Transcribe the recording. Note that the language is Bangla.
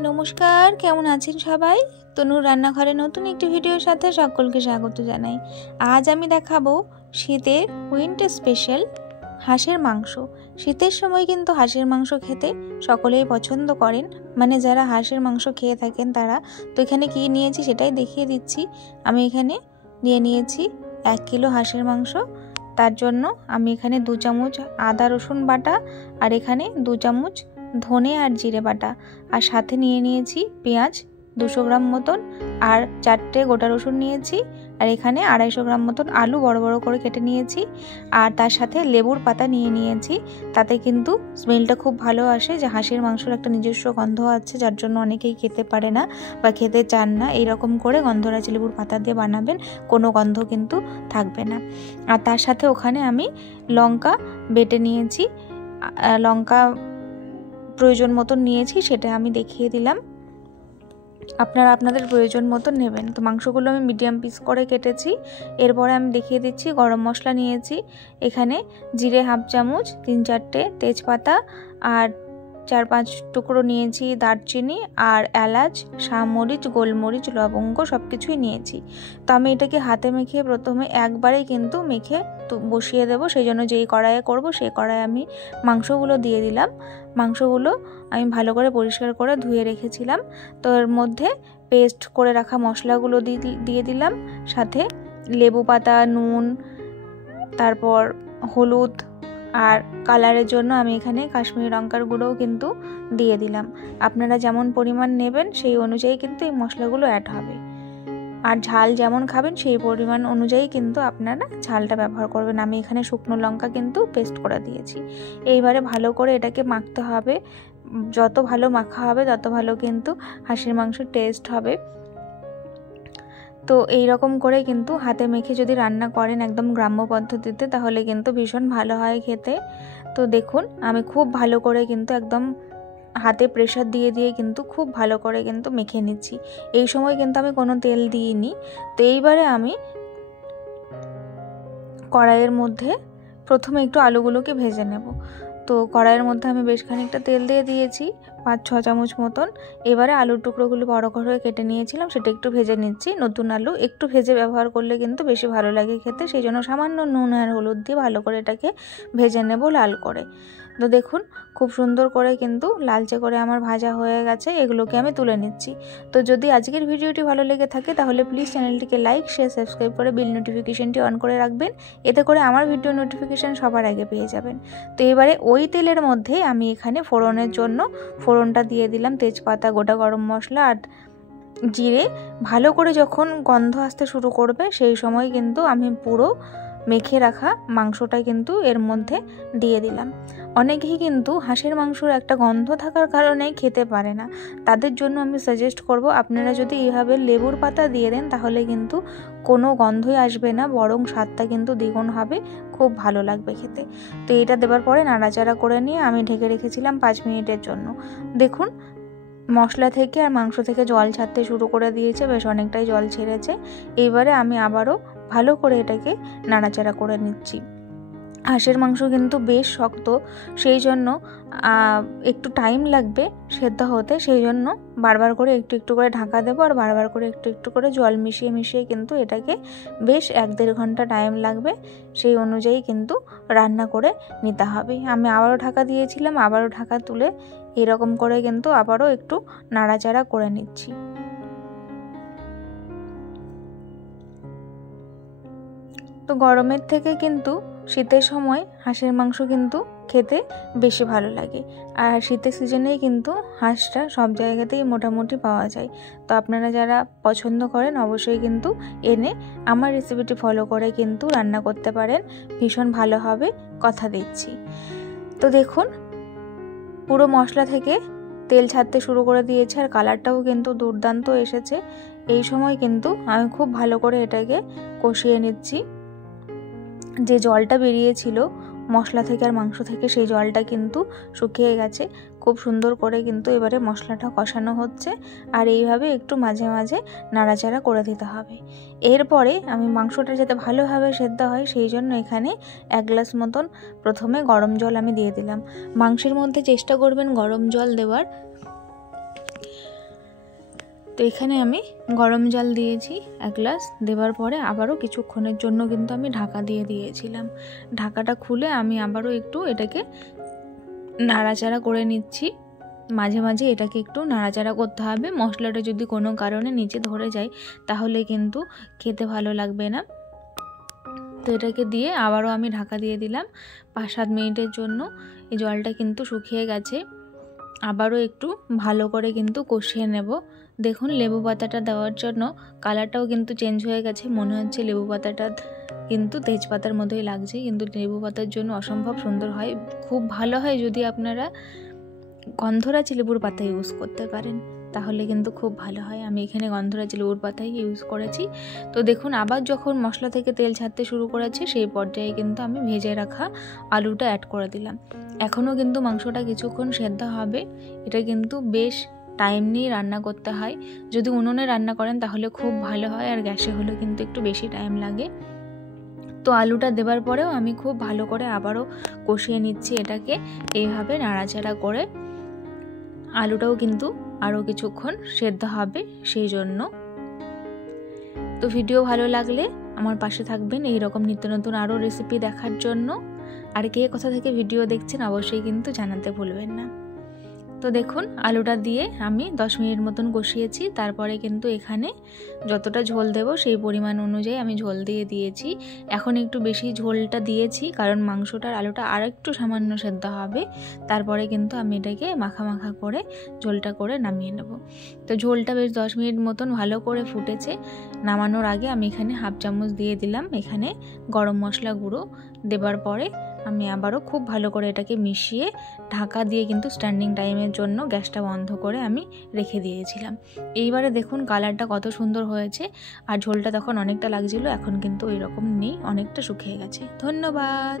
नमस्कार केमन आছেন সবাই তনুর রান্নাঘরে নতুন একটি ভিডিওর সাথে সকলকে স্বাগত জানাই। আজ আমি দেখাবো শীতের উইন্টার স্পেশাল হাঁসের মাংস। শীতের সময় কিন্তু হাঁসের মাংস খেতে সকলেই পছন্দ করেন, মানে যারা হাঁসের মাংস খেয়ে থাকেন তারা। তো এখানে কি নিয়েছি সেটাই দেখিয়ে দিচ্ছি। আমি এখানে নিয়েছি 1 কিলো হাঁসের মাংস। তার জন্য আমি এখানে 2 চামচ আদা রসুন বাটা আর এখানে 2 চামচ ধনে আর জিরে বাটা, আর সাথে নিয়েছি পেঁয়াজ 200 গ্রাম মতন আর 4টে গোটা রসুন নিয়েছি, আর এখানে 250 গ্রাম মতন আলু বড় বড় করে কেটে নিয়েছি, আর তার সাথে লেবুর পাতা নিয়েছি। তাতে কিন্তু স্মেলটা খুব ভালো আসে, যে হাঁসের মাংসের একটা নিজস্ব গন্ধ আছে যার জন্য অনেকেই খেতে পারে না বা খেতে চান না। এইরকম করে গন্ধরাজ লেবুর পাতা দিয়ে বানাবেন, কোনো গন্ধ কিন্তু থাকবে না। আর তার সাথে ওখানে আমি লঙ্কা বেটে নিয়েছি, লঙ্কা প্রয়োজন মতন নিয়েছি, সেটা আমি দেখিয়ে দিলাম। আপনারা আপনাদের প্রয়োজন মতন নেবেন। তো মাংসগুলো আমি মিডিয়াম পিস করে কেটেছি। এরপরে আমি দেখিয়ে দিচ্ছি গরম মশলা নিয়েছি। এখানে জিরে হাফ চামচ, 3-4টে তেজপাতা আর 4-5 টুকরো নিয়েছি দারচিনি, আর এলাচ, শামরিচ, গোলমরিচ, লবঙ্গ সব কিছুই নিয়েছি। তো আমি এটাকে হাতে মেখে প্রথমে একবারেই কিন্তু মেখে বসিয়ে দেবো, সেই জন্য যেই কড়াইয়ে করব সেই কড়াইয়ে আমি মাংসগুলো দিয়ে দিলাম। মাংসগুলো আমি ভালো করে পরিষ্কার করে ধুয়ে রেখেছিলাম। তো এর মধ্যে পেস্ট করে রাখা মশলাগুলো দিয়ে দিলাম, সাথে লেবু পাতা, নুন, তারপর হলুদ, আর কালারের জন্য আমি এখানে কাশ্মীরি লঙ্কার গুঁড়োও কিন্তু দিয়ে দিলাম। আপনারা যেমন পরিমাণ নেবেন সেই অনুযায়ী কিন্তু এই মশলাগুলো অ্যাড হবে, আর ঝাল যেমন খাবেন সেই পরিমাণ অনুযায়ী কিন্তু আপনারা ঝালটা ব্যবহার করবেন। আমি এখানে শুকনো লঙ্কা কিন্তু পেস্ট করে দিয়েছি। এইবারে ভালো করে এটাকে মাখতে হবে। যত ভালো মাখা হবে তত ভালো কিন্তু হাঁসের মাংসের টেস্ট হবে। তো এই রকম করে কিন্তু হাতে মেখে যদি রান্না করেন একদম গ্রাম্য পদ্ধতিতে, তাহলে কিন্তু ভীষণ ভালো হয় খেতে। তো দেখুন আমি খুব ভালো করে কিন্তু একদম হাতে প্রেসার দিয়ে কিন্তু খুব ভালো করে কিন্তু মেখে নিচ্ছি। এই সময় কিন্তু আমি কোনো তেল দিইনি। তো এইবারে আমি কড়াইয়ের মধ্যে প্রথমে একটু আলুগুলোকে ভেজে নেব। তো কড়াইয়ের মধ্যে আমি বেশ খানিকটা তেল দিয়ে দিয়েছি, 5-6 চামচ মতন। এবারে আলুর টুকরোগুলো বড় করে কেটে নিয়েছিলাম, সেটা একটু ভেজে নিচ্ছি। নতুন আলু একটু ভেজে ব্যবহার করলে কিন্তু বেশি ভালো লাগে খেতে, সেই জন্য সামান্য নুন আর হলুদ দিয়ে ভালো করে এটাকে ভেজে নেব লাল করে। তো দেখুন খুব সুন্দর করে কিন্তু লালচে করে আমার ভাজা হয়ে গেছে। এগুলোকে আমি তুলে নিচ্ছি। তো যদি আজকের ভিডিওটি ভালো লেগে থাকে তাহলে প্লিজ চ্যানেলটিকে লাইক, শেয়ার, সাবস্ক্রাইব করে বেল নোটিফিকেশনটি অন করে রাখবেন। এতে করে আমার ভিডিও নোটিফিকেশান সবার আগে পেয়ে যাবেন। তো এবারে ওই তেলের মধ্যে আমি এখানে ফোড়নের জন্য ফোড়নটা দিয়ে দিলাম তেজপাতা, গোটা গরম মশলা আর জিরে। ভালো করে যখন গন্ধ আসতে শুরু করবে সেই সময় কিন্তু আমি পুরো মেখে রাখা মাংসটা কিন্তু এর মধ্যে দিয়ে দিলাম। অনেকেই কিন্তু হাঁসের মাংসর একটা গন্ধ থাকার কারণে খেতে পারে না, তাদের জন্য আমি সাজেস্ট করব আপনারা যদি এইভাবে লেবুর পাতা দিয়ে দেন তাহলে কিন্তু কোনো গন্ধই আসবে না, বরং স্বাদটা কিন্তু দ্বিগুণ হবে, খুব ভালো লাগবে খেতে। তো এটা দেওয়ার পরে নাড়াচাড়া করে নিয়ে আমি ঢেকে রেখেছিলাম 5 মিনিটের জন্য। দেখুন মশলা থেকে আর মাংস থেকে জল ছাড়তে শুরু করে দিয়েছে, বেশ অনেকটাই জল ছেড়েছে। এইবারে আমি আবারও ভালো করে এটাকে নাড়াচাড়া করে নিচ্ছি। হাঁসের মাংস কিন্তু বেশ শক্ত, সেই জন্য একটু টাইম লাগবে সেদ্ধ হতে, সেই জন্য বারবার করে একটু করে ঢাকা দেবো, আর বারবার করে একটু করে জল মিশিয়ে কিন্তু এটাকে বেশ 1-1.5 ঘন্টা টাইম লাগবে। সেই অনুযায়ী কিন্তু রান্না করে নিতে হবে। আমি আবারও ঢাকা দিয়েছিলাম, আবারও ঢাকা তুলে এরকম করে কিন্তু আবারও একটু নাড়াচাড়া করে নিচ্ছি। তো গরমের থেকে কিন্তু শীতের সময় হাঁসের মাংস কিন্তু খেতে বেশি ভালো লাগে, আর শীতের সিজনেই কিন্তু হাঁসটা সব জায়গাতেই মোটামুটি পাওয়া যায়। তো আপনারা যারা পছন্দ করেন অবশ্যই কিন্তু এনে আমার রেসিপিটি ফলো করে কিন্তু রান্না করতে পারেন, ভীষণ ভালো হবে, কথা দিচ্ছি। তো দেখুন পুরো মশলা থেকে তেল ছাড়তে শুরু করে দিয়েছে, আর কালারটাও কিন্তু দুর্দান্ত এসেছে। এই সময় কিন্তু আমি খুব ভালো করে এটাকে কষিয়ে নিচ্ছি। যে জলটা বেরিয়েছিল মশলা থেকে আর মাংস থেকে সেই জলটা কিন্তু শুকিয়ে গেছে। খুব সুন্দর করে কিন্তু এবারে মশলাটা কষানো হচ্ছে, আর এইভাবে একটু মাঝে মাঝে নাড়াচাড়া করে দিতে হবে। এরপরে আমি মাংসটা যাতে ভালোভাবে সেদ্ধ হয় সেই জন্য এখানে 1 গ্লাস মতন প্রথমে গরম জল আমি দিয়ে দিলাম। মাংসের মধ্যে চেষ্টা করবেন গরম জল দেওয়ার, তো এখানে আমি গরম জল দিয়েছি 1 গ্লাস, দেওয়ার পরে আবারও কিছুক্ষণের জন্য কিন্তু আমি ঢাকা দিয়ে দিয়েছিলাম। ঢাকাটা খুলে আমি আবারও একটু এটাকে নাড়াচাড়া করে নিচ্ছি। মাঝে মাঝে এটাকে একটু নাড়াচাড়া করতে হবে। মশলাটা যদি কোনো কারণে নিচে ধরে যায় তাহলে কিন্তু খেতে ভালো লাগবে না। তো এটাকে দিয়ে আবারও আমি ঢাকা দিয়ে দিলাম 5-7 মিনিটের জন্য। এই জলটা কিন্তু শুকিয়ে গেছে। আবারও একটু ভালো করে কিন্তু কষিয়ে নেব। দেখুন লেবু পাতাটা দেওয়ার জন্য কালারটাও কিন্তু চেঞ্জ হয়ে গেছে, মনে হচ্ছে লেবু পাতাটা কিন্তু তেজপাতার মতোই লাগছে, কিন্তু লেবু পাতার জন্য অসম্ভব সুন্দর হয়। খুব ভালো হয় যদি আপনারা গন্ধরাজ লেবুর পাতা ইউজ করতে পারেন, তাহলে কিন্তু খুব ভালো হয়। আমি এখানে গন্ধরাজ লেবুর পাতাই ইউজ করেছি। তো দেখুন আবার যখন মশলা থেকে তেল ছাড়তে শুরু করেছে সেই পর্যায়ে কিন্তু আমি ভেজে রাখা আলুটা অ্যাড করে দিলাম। এখনও কিন্তু মাংসটা কিছুক্ষণ সেদ্ধ হবে। এটা কিন্তু বেশ টাইম নিয়ে রান্না করতে হয়। যদি উনুনে রান্না করেন তাহলে খুব ভালো হয়, আর গ্যাসে হলে কিন্তু একটু বেশি টাইম লাগে। তো আলুটা দেওয়ার পরেও আমি খুব ভালো করে আবারও কষিয়ে নিচ্ছি এটাকে, এইভাবে নাড়াচাড়া করে। আলুটাও কিন্তু আরও কিছুক্ষণ সেদ্ধ হবে সেই জন্য। তো ভিডিও ভালো লাগলে আমার পাশে থাকবেন এই রকম নিত্য নতুন আরও রেসিপি দেখার জন্য। আর কে কোথা থেকে ভিডিও দেখছেন অবশ্যই কিন্তু জানাতে ভুলবেন না। তো দেখুন আলুটা দিয়ে আমি 10 মিনিট মতন কষিয়েছি। তারপরে কিন্তু এখানে যতটা ঝোল দেব সেই পরিমাণ অনুযায়ী আমি ঝোল দিয়ে দিয়েছি। এখন একটু বেশি ঝোলটা দিয়েছি কারণ মাংসটার আলুটা আর একটু সামান্য সেদ্ধ হবে। তারপরে কিন্তু আমি এটাকে মাখা মাখা করে ঝোলটা করে নামিয়ে নেব। তো ঝোলটা বেশ 10 মিনিট মতন ভালো করে ফুটেছে। নামানোর আগে আমি এখানে 1/2 চামচ দিয়ে দিলাম এখানে গরম মশলা গুঁড়ো। দেবার পরে আমি আবারও খুব ভালো করে এটাকে মিশিয়ে ঢাকা দিয়ে কিন্তু স্ট্যান্ডিং টাইমের জন্য গ্যাসটা বন্ধ করে আমি রেখে দিয়েছিলাম। এইবারে দেখুন কালারটা কত সুন্দর হয়েছে, আর ঝোলটা তখন অনেকটা লাগছিল, এখন কিন্তু ওই রকম নেই, অনেকটা শুকিয়ে গেছে। ধন্যবাদ।